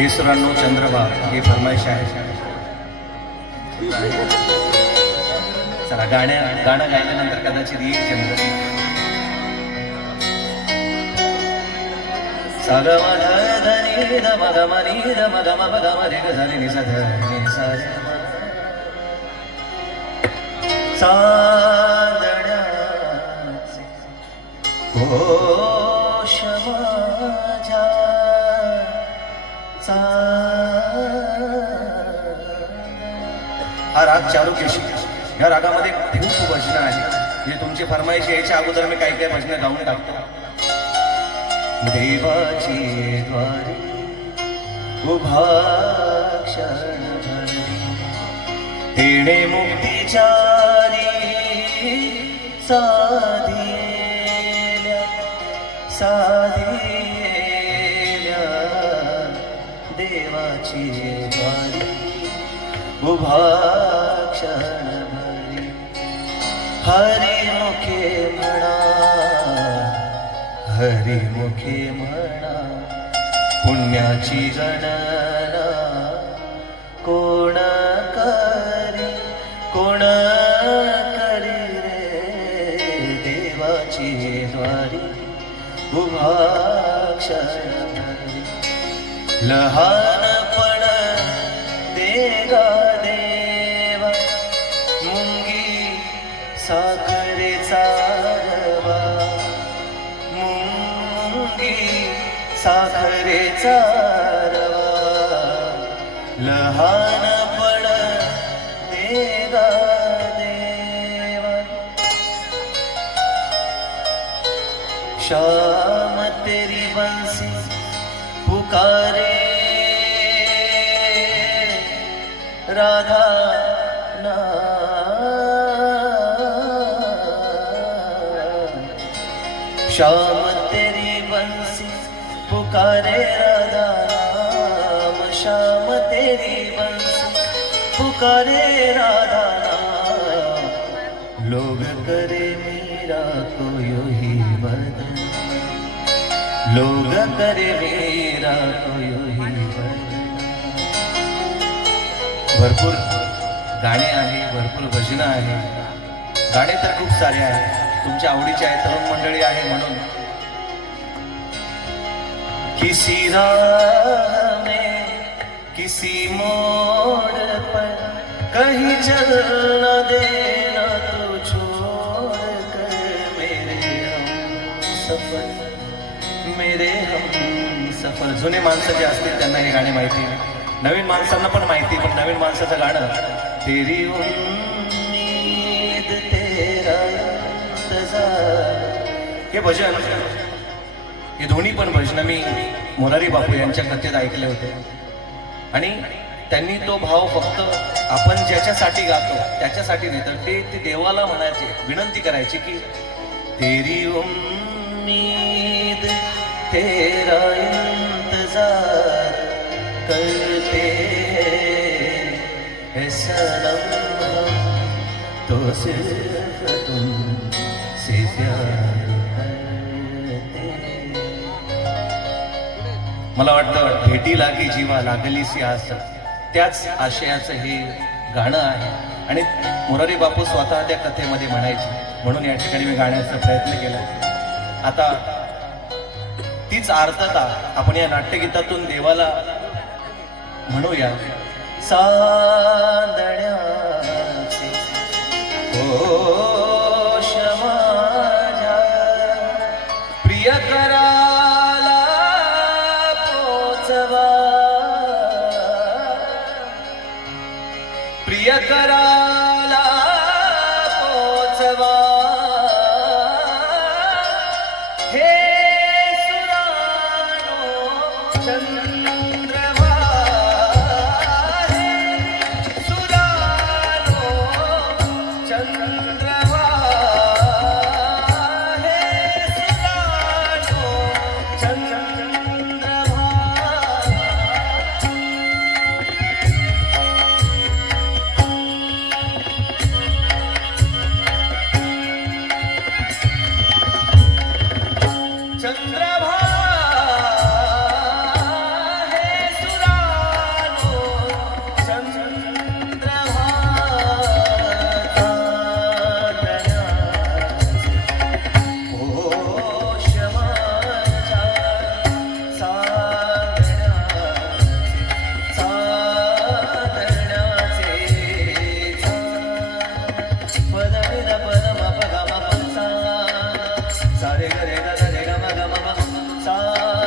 हे सुरांनो चंद्रभा हे फरमाईश आहे. चला गाणं गायल्यानंतर कदाचित येईल चंद्र. सा ग म ध ध नि ध म ग म नि ध म ग म प ग म रे ग ध नि सा ध नि सा रे सादण्याचे घोष माझ्या हा राग चारुकेशी. या रागामध्ये खूप भजनं आहे. जे तुमची फरमाईश यायच्या अगोदर मी काही काही भजनं गाऊन टाकतो. देवाची द्वारी उभा क्षण तेणे मुक्तीचारी साधिल्या देवाची द्वारी उभा क्षणभरी हरिमुखे म्हणा पुण्याची गणना कोण करी रे देवाची द्वारी उभा क्षणभरी लहानपण देगा देवा मुंगी साखरेचा रवा मुंगी साखरेचा रवा लहानपण देगा देवा शाम तेरी बंसी पुकारे राधा ना शाम तेरी बंसी पुकारे राधा नाम शाम तेरी बंसी पुकारे राधा नाम लोग करे मेरा को यो ही बदन लोग करे मेरा को यो ही बदन. भरपूर गाणे आहे, भरपूर भजनं आहे. गाणे तर खूप सारे आहेत, तुमच्या आवडीचे आहे, तरुण मंडळी आहे म्हणून. किसी राह में किसी मोड़ पर कहीं चल न देना तो छोड़ कर मेरे हम सफर. जुने माणसं जे असतील त्यांना हे गाणे माहिती आहे, नवीन माणसांना पण माहिती. पण नवीन माणसाचं गाणं तेरी उम्मीद तेरा इंतजार हे भजन, हे दोन्ही पण भजन मी मोरारी बापू यांच्या कथेत ऐकले होते. आणि त्यांनी तो भाव फक्त आपण ज्याच्यासाठी गातो त्याच्यासाठी देतात. ते देवाला म्हणायचे, विनंती करायची की तेरी उम्मीद तेरा इंतजार करते हैं सनम तो सिर्फ तुमसे प्यार करते. मला वाटतं भेटी लागी जीवा लागलीसी आस, त्याच आशयाचं हे गाणं आहे. आणि मोरारी बापू स्वतः त्या कथेमध्ये म्हणायचे, म्हणून या ठिकाणी मी गाण्याचा प्रयत्न केला. आता तीच आर्तता आपण या नाट्यगीतातून देवाला म्हणूया. सांदण्याचे घोष माझ्या प्रियकराला पोचवा प्रियकराला पोचवा हे सुरानो चंद्रवा हे सुरानो चंद्रवा हे सुरानो चंद्रवा. चंद्रभा हे सुरा ग रे ग म ग म सा